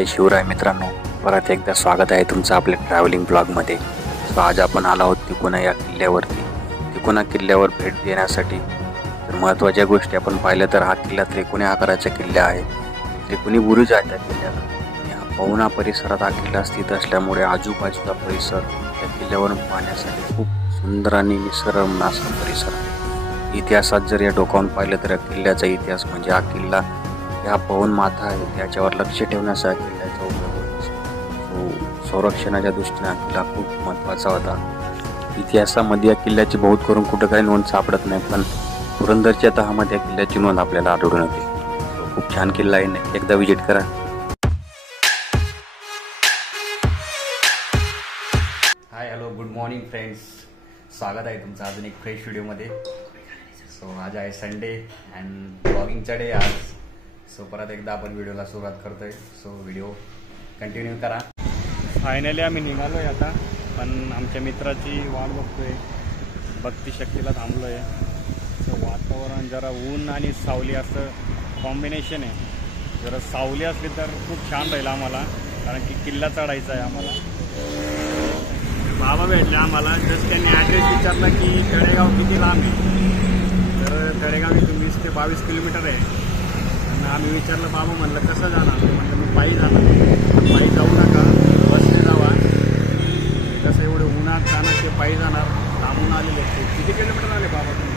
जय शिवराय मित्रांनो, परत एकदा स्वागत आहे तुमचं आपल्या ट्रॅव्हलिंग ब्लॉगमध्ये। सो आज आपण आलो आहोत तिकोना या किल्ल्यावरती। तिकोना किल्ल्यावर भेट देण्यासाठी तर महत्त्वाच्या गोष्टी आपण पाहिलं तर हा किल्ला त्रिकोणी आकाराचा किल्ला आहे। त्रिकोणी बुरुज आहे त्या किल्ल्याला आणि हा पवना परिसरात हा किल्ला स्थित असल्यामुळे आजूबाजूचा परिसर या किल्ल्यावरून पाहण्यासाठी खूप सुंदर आणि निसर्गरम्य असा परिसर आहे। इतिहासात जर या डोकावून पाहिलं तर या किल्ल्याचा इतिहास म्हणजे हा किल्ला या पवन माथा आहे त्याच्यावर लक्ष ठेवण्याचा किल्ल्याचा उपयोग होतो। संरक्षणाच्या दृष्टीने किल्ला खूप महत्त्वाचा होता। इतिहासामध्ये या किल्ल्याची बहुत करून कुठं काही नोंद सापडत नाही, पण पुरंदरच्या तहामध्ये या किल्ल्याची नोंद आपल्याला आढळून येते। खूप छान किल्ला आहे, एकदा विजिट करा। Hi hello good morning friends, स्वागत आहे तुमचं अजून एक फ्रेश व्हिडिओमध्ये। सो आज आहे संडे अँड ब्लॉगिंगचा डे आज। सो परत एकदा आपण व्हिडिओला सुरुवात करतोय, सो व्हिडिओ कंटिन्यू करा। फायनली आम्ही निघालोय आता, पण आमच्या मित्राची वाट बघतोय, भक्ती शक्तीला थांबलोय। सो वातावरण जरा ऊन आणि सावली असं कॉम्बिनेशन आहे। जरा सावली असली तर खूप छान राहील आम्हाला, कारण की किल्ला चढायचा आहे आम्हाला। बाबा भेटले आम्हाला, जस्ट त्यांनी ॲड्रेस विचारला की तळेगाव किती लांब आहे, तर तळेगाव इथून 20 ते 22 किलोमीटर आहे। आणि आम्ही विचारलं, बाबा म्हणलं कसं जाणार, म्हटलं मी पायी जाणार। पायी जाऊ नका, बसने जावा, कसं एवढं उन्हात जाणार ते पायी जाणार। थांबून आलेले किती किलोमीटर आले बाबा तुम्ही?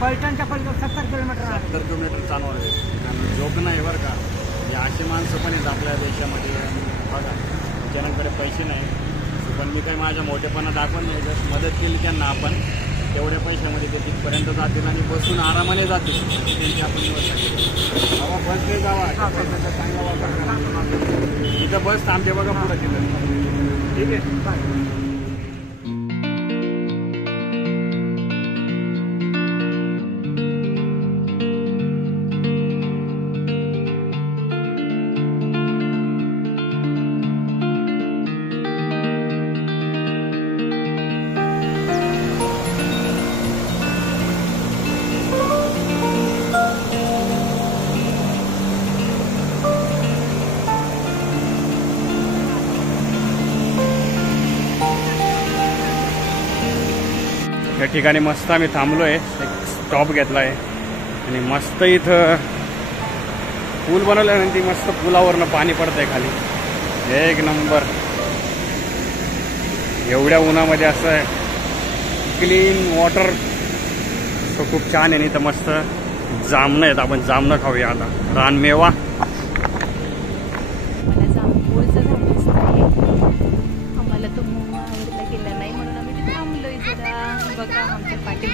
पैठणच्या पलीकडे 70 किलोमीटर 70 किलोमीटर चालवले, कारण जोक नाही बरं का। हे असे माणसं पण आहेत आपल्या देशामध्ये, बघा ज्यांकडे पैसे नाही, पण मी काही माझ्या मोठेपणा दाखवत नाही, जस्ट मदत केली त्यांना आपण, तेवढ्या पैशामध्ये ते तिथपर्यंत जातील आणि बसून आरामाने जातील। त्यांची आपण बाबा बसने जावा, चांगला वापर इथं बस थांबते बघा पुढं तिथं, ठीक आहे। या ठिकाणी मस्त आम्ही थांबलो आहे, एक स्टॉप घेतला आहे आणि मस्त इथं पूल बनवल्यानंतर मस्त पुलावरनं पाणी पडतंय खाली, एक नंबर। एवढ्या उन्हामध्ये असं क्लीन वॉटर, तो खूप छान आहे। इथं मस्त जामणं आहेत, आपण जामणं खाऊया आता, रानमेवा।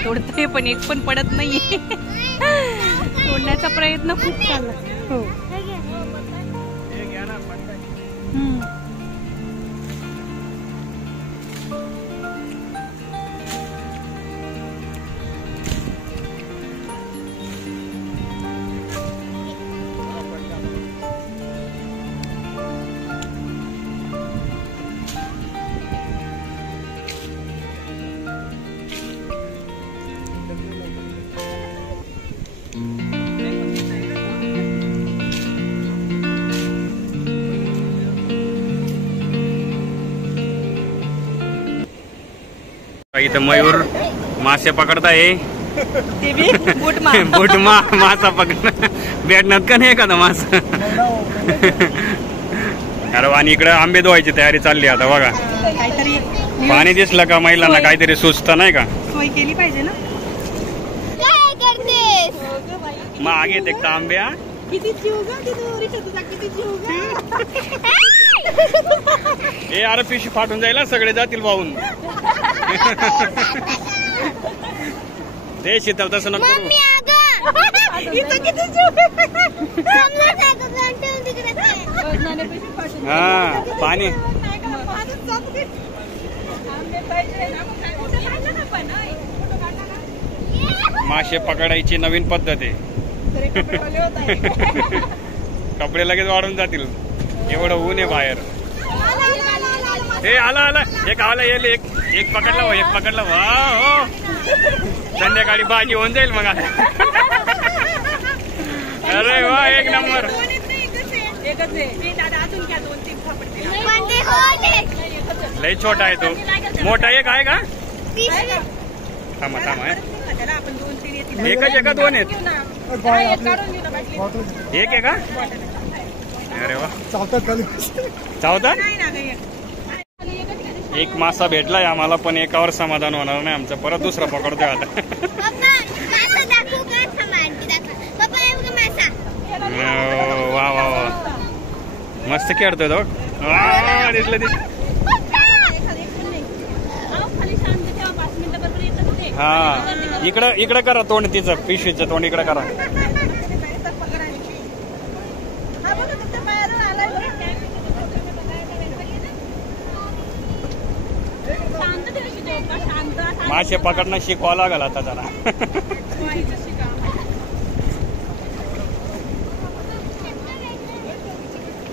तोडतोय पण एक पण पडत नाहीये, तोडण्याचा प्रयत्न खूप चालला। हो इथं मयूर मासे पकडताय, बोट मासा पकड भेटणार का नाही एखादा मासा। अरे आणि इकडे आंबे धुवायची तयारी चालली आता बघा, पाणी दिसलं का महिलांना काहीतरी सुचतं नाही का, सोय केली पाहिजे ना। काय करतेस? मग आगे देखता आंब्या किती जीव ग तुझा, किती जीव ग। ए अरे पिशी फाटून जाईल, सगळे जातील वाहून। ते शीतल तसं नको करू। हा पाणी मासे पकडायची नवीन पद्धत आहे। कपडे लगेच वाढून जातील, एवढं ऊन आहे बाहेर। हे आला एक आला, येईल एक पकडला हो, एक पकडला हो। संध्याकाळी भाजी होऊन जाईल मग। अरे वा एक नंबर। लय छोटा आहे तो. मोठा एक आहे का? थांबा थांबा. एकच आहे का दोन आहेत? एक आहे का? अरे वा. चावतात. एक मासा भेटलाय आम्हाला, पण एकावर समाधान होणार नाही आमचं. परत दुसरा पकडतोय आता. वा वा वा, मस्त खेळतोय तो. दिसलं दिसलं. हा, इकडं करा तोंड तिचं, पिशवीचं तोंड इकडं करा. मासे पकडणं शिकवा लागल आता जरा.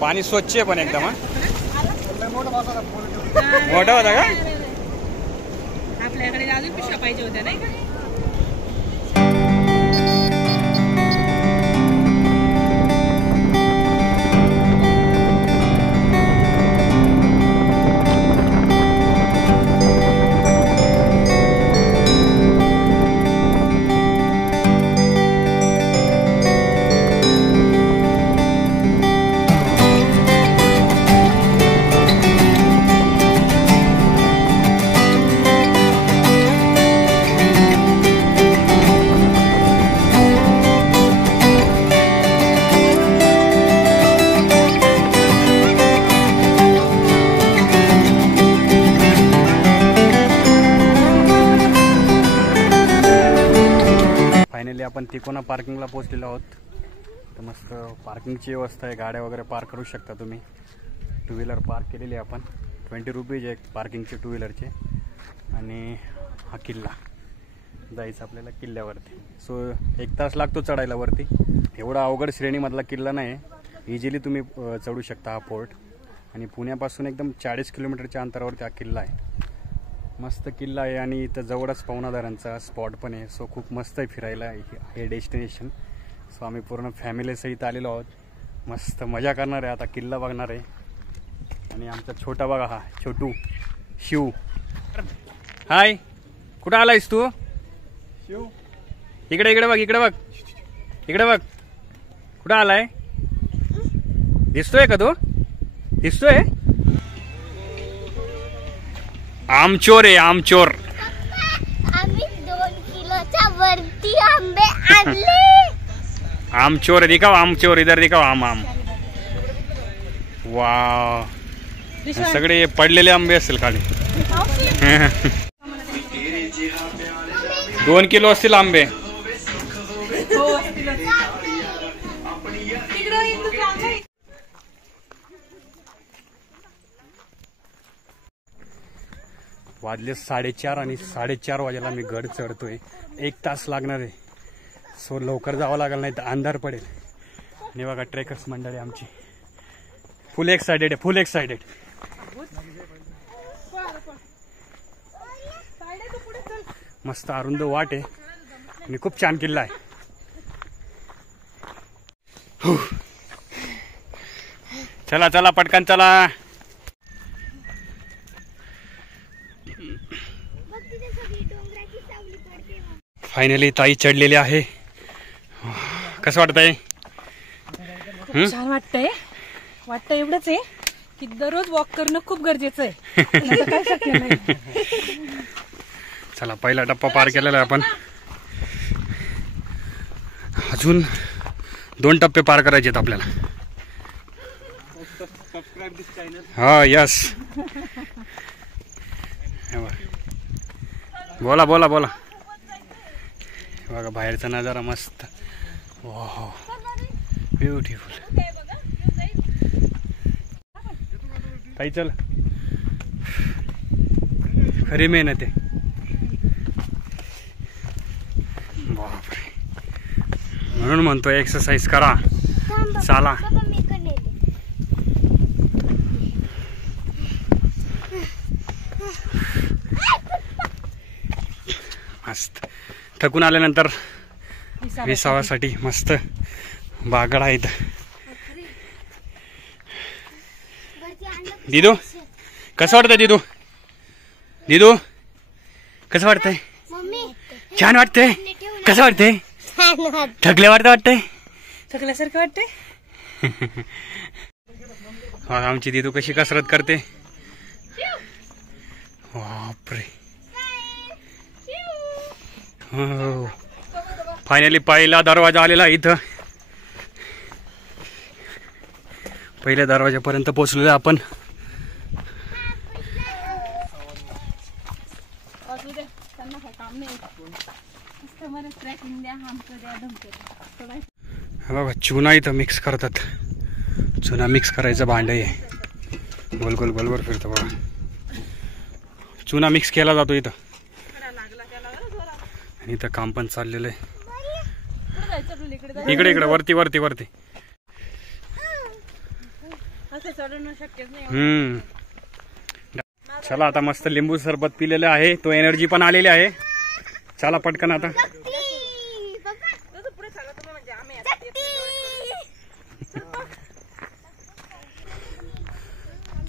पाणी स्वच्छ आहे पण एकदम. मोठा होता का? आपल्याकडे अजून पिशव्या पाहिजे होत्या नाही का? फायनली आपण तिकोना पार्किंगला पोहोचलेलो आहोत. तर मस्त पार्किंगची व्यवस्था आहे, गाड्या वगैरे पार्क करू शकता तुम्ही. टू व्हीलर पार्क केलेली आहे आपण. 20 रुपीज आहे पार्किंगचे टू व्हीलरचे. आणि हा किल्ला जायचं आपल्याला किल्ल्यावरती. सो 1 तास लागतो चढायला वरती. एवढा अवघड श्रेणीमधला किल्ला नाही, इझिली तुम्ही चढू शकता हा फोर्ट. आणि पुण्यापासून एकदम 40 किलोमीटरच्या अंतरावरती हा किल्ला आहे. मस्त किल्ला आहे आणि इथं जवळच पवनाधरणचा स्पॉट पण आहे. सो खूप मस्त आहे फिरायला हे डेस्टिनेशन. सो आम्ही पूर्ण फॅमिलीसहित आलेलो आहोत. मस्त मजा करणार आहे आता, किल्ला बघणार आहे. आणि आमचा छोटा बघा, हा छोटू शिव. हाय, कुठं आलायस तू? शिव इकडे इकडे बघ, इकडे बघ, इकडे बघ. कुठं आलाय? दिसतोय का तो? दिसतोय? आमचोर आहे, आमचोर. आम्ही 2 किलोच्या वरती आंबे आणले. आमचोर दिखाओ, आमचोर इधर दिखाओ. आम आम. वाव, सगळे पडलेले आंबे असतील खाली. 2 किलो असतील आंबे. वाजले 4:30 आणि 4:30 वाजेला मी गड चढतोय. 1 तास लागणार आहे. सो लवकर जावं लागेल, नाही तर अंधार पडेल. आणि बघा ट्रेकर्स मंडळी आमची फुल एक्सायटेड आहे, फुल एक्सायटेड. मस्त अरुंद वाट आहे आणि खूप छान किल्ला आहे. चला चला पटकन चला. फायनली ताई चढलेली आहे. कसं वाटतंय? छान वाटतंय. वाटतं एवढंच आहे की दररोज वॉक करणं खूप गरजेचं आहे. काय शक्य नाही. चला पहिला टप्पा पार केलेला आहे आपण. अजून 2 टप्पे पार करायचे आहेत आपल्याला. हा यस. बोला बोला बोला. बघा बाहेरचा नजारा मस्त. वाह, ब्युटिफुल. ताई चल, खरी मेहनत आहे. बापरे, म्हणून म्हणतो एक्सरसाइज करा, चाला. मस्त. थकून आल्यानंतर विसावासाठी मस्त बागड आहेत. दिदू कसं वाटतंय दिदू? दिदू कसं वाटतंय? मम्मी छान वाटतंय. कसं वाटतंय? छान वाटतं. थकल्या वाटतंय. थकल्यासारखं वाटतंय. आमची दिदू कशी कसरत करते. बापरे. हो फायनली पहिला दरवाजा आलेला इथं. पहिल्या दरवाजापर्यंत पोहोचलेलो आपण. बघा चुना इथं मिक्स करतात. चुना मिक्स करायचं भांड आहे. गोल गोल गोलवर फिरतो बघा. चुना मिक्स केला जातो इथं आणि इथं काम पण चाललेलं आहे. इकडे इकडे वरती वरती वरती. चला आता मस्त लिंबू सरबत पिलेलं आहे. तो एनर्जी पण आलेली आहे. चला पटकन आता.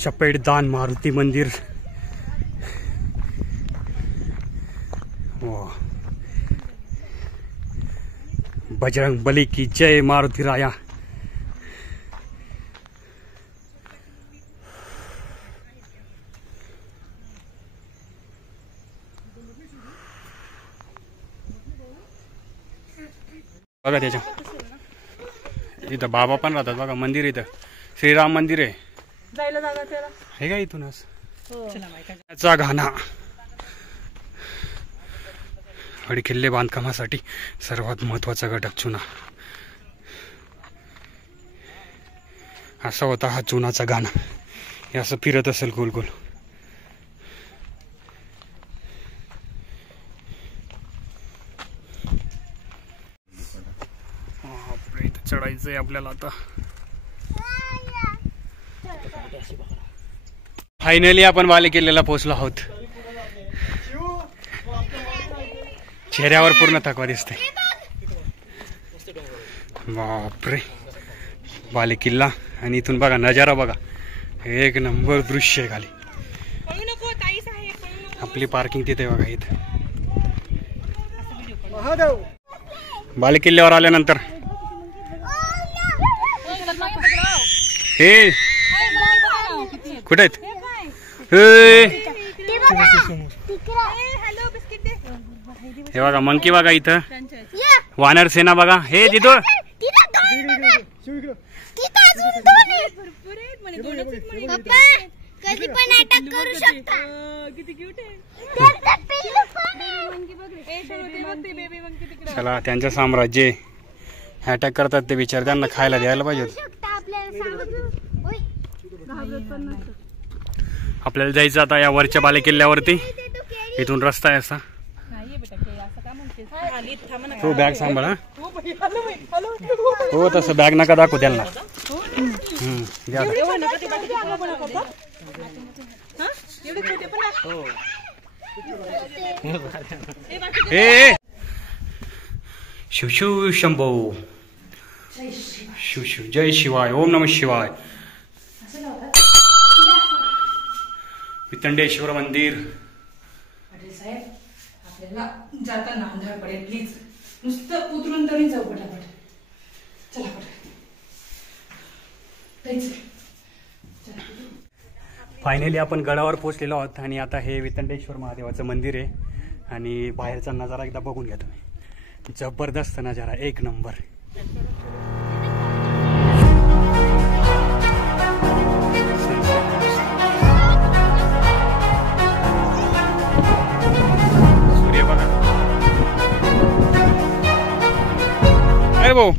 चपेटदान मारुती मंदिर. बजरंग बली की जय. मारुती राया. बघा त्याच्या इथं बाबा पण राहतात बघा. मंदिर इथं श्रीराम मंदिर आहे. जायला जागा त्याला हे का इथूनच त्याचा घाणा. किल्ले बांधकामासाठी सर्वात महत्वाचा घटक चुना. असा होता हा चुनाचा घाणा. हे असं फिरत असेल गोल गोल. इथं चढायचंय आपल्याला आता. फायनली आपण बाले किल्ल्याला पोहोचलो आहोत. चेहऱ्यावर पूर्ण थकवा दिसते. बापरे. बाले किल्ला आणि इथून बघा नजारा बघा. एक नंबर दृश्य आहे खाली. आपली पार्किंग तिथे बघा. इथं बाले किल्ल्यावर आल्यानंतर हे कुठे आहेत? हे बघा मंकी बघा. इथं वानर सेना बघा. हे तिथं कधी पण अटॅक करू शकता. चला त्यांचं साम्राज्य अटॅक करतात ते विचार. त्यांना खायला द्यायला पाहिजे. आपल्याला जायचं आता या वरच्या बाले किल्ल्यावरती. इथून रस्ता आहे असा. हो बॅग सांभाळा. हो तसं बॅग नका दाखवू त्यांना. शिव शिव शंभो. शिव शिव. जय शिवाय. ओम नमः शिवाय. वितंडेश्वर मंदिर. आपल्याला जाताना अंधार पडेल. प्लीज नुसतं उतरून तरी जाऊ पटापट. चला फायनली आपण गडावर पोहोचलेलो आहोत आणि आता हे वितंडेश्वर महादेवाचं मंदिर आहे. आणि बाहेरचा नजारा एकदा बघून घ्या तुम्ही. जबरदस्त नजारा. एक नंबर. सूर्य बघा. अरे भाऊ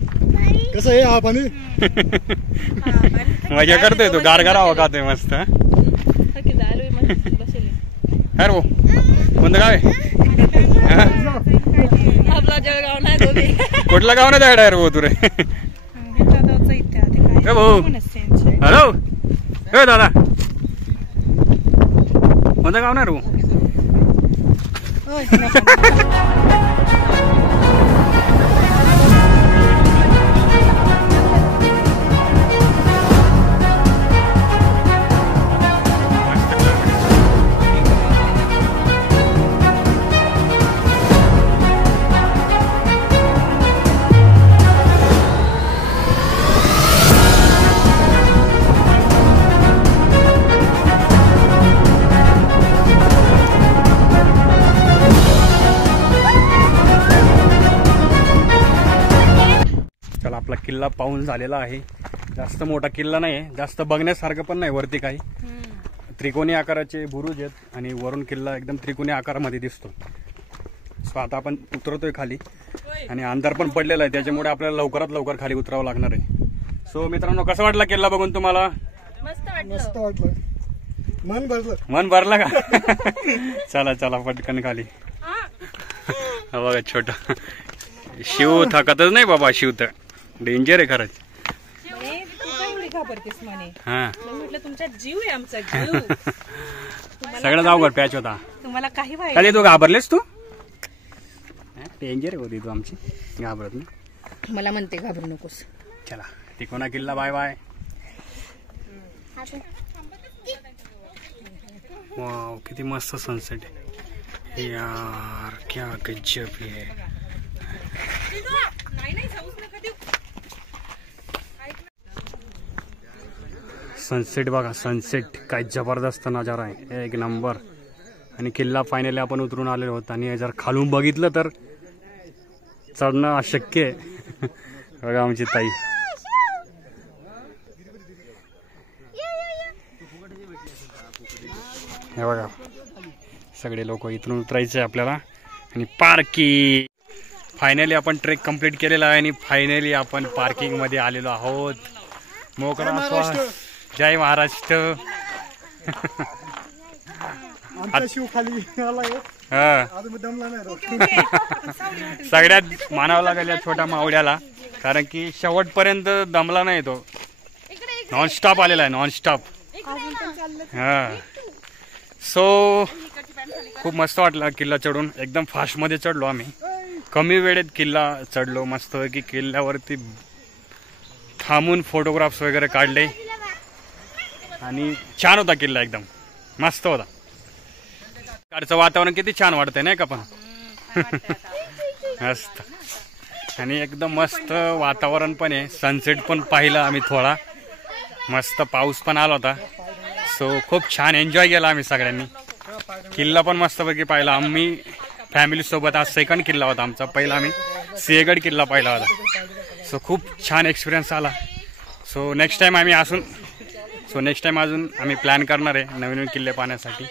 कसं आहे हा पाणी? मजा करतोय तो. गारगारा हवा खातोय मस्त. अरे भाऊ कोणतं गाव आहे? कुठलं गाव नाही अरे भाऊ तुरे? भाऊ हॅलो. हे दादा कोणतं गाव नाही रे भाऊ? किल्ला पाहून झालेला आहे. जास्त मोठा किल्ला नाही आहे, जास्त बघण्यासारखं पण नाही. वरती काही त्रिकोणी आकाराचे बुरुज आहेत आणि वरून किल्ला एकदम त्रिकोणी आकारामध्ये दिसतो. सो आता आपण उतरतोय खाली आणि अंधार पण पडलेला आहे, त्याच्यामुळे आपल्याला लवकरात लवकर खाली उतरावं लागणार आहे. सो मित्रांनो, कसं वाटलं किल्ला बघून तुम्हाला? मस्त वाटलं, मन भरलं. मन भरलं का? चला चला पटकन खाली. बघा छोटा शिव थकतच नाही बाबा. शिव तर डेंजर आहे खरंच. हा म्हटलं तुमचा जीव आहे आमचा जीव. सगळं अवघड पॅच होता. तुम्हाला काही कधी तू घाबरलेस? तू डेंजर होती तू आमची. घाबरत नाही. मला म्हणते घाबरू नकोस. चला तिकोना किल्ला बाय बाय. वाव किती मस्त सनसेट आहे यार. क्या गजब है. सनसेट बघा, सनसेट काय जबरदस्त नजारा आहे, एक नंबर. आणि किल्ला फायनली आपण उतरून आलेलो आहोत. आणि जर खालून बघितलं तर चढणं अशक्य आहे. बघा आमची ताई. हे बघा सगळे लोक इथून उतरायचे आपल्याला. आणि पार्किंग फायनली आपण ट्रेक कंप्लीट केलेला आहे आणि फायनली आपण पार्किंग मध्ये आलेलो आहोत. मोकळा श्वास. जय महाराष्ट्र. आमचा शिव खाली आलाय. हा अजून दमला नाही. सगळ्यात मानावं लागेल या छोट्या मावड्याला, कारण की शेवटपर्यंत दमला नाही तो. नॉनस्टॉप आलेला आहे, नॉनस्टॉप. हा सो खूप मस्त वाटलं किल्ला चढून. एकदम फास्ट मध्ये चढलो आम्ही, कमी वेळेत किल्ला चढलो. मस्त की किल्ल्यावरती थांबून फोटोग्राफ्स वगैरे काढले आणि छान होता किल्ला, एकदम मस्त होता. कडचं वातावरण किती छान वाटतंय नाही का पण. मस्त. आणि एकदम मस्त वातावरण पण आहे. सनसेट पण पाहिलं आम्ही थोडा. मस्त पाऊस पण आला होता. सो खूप छान एन्जॉय केला आम्ही सगळ्यांनी. किल्ला पण मस्तपैकी पाहिला आम्ही फॅमिली सोबत. आज सेकंड किल्ला होता आमचा. पहिला आम्ही सिंहगड किल्ला पाहिला होता. सो खूप छान एक्सपिरियन्स आला. सो नेक्स्ट टाइम अजून आम्ही प्लॅन करणार आहे नवीन नवीन किल्ले पाहण्यासाठी.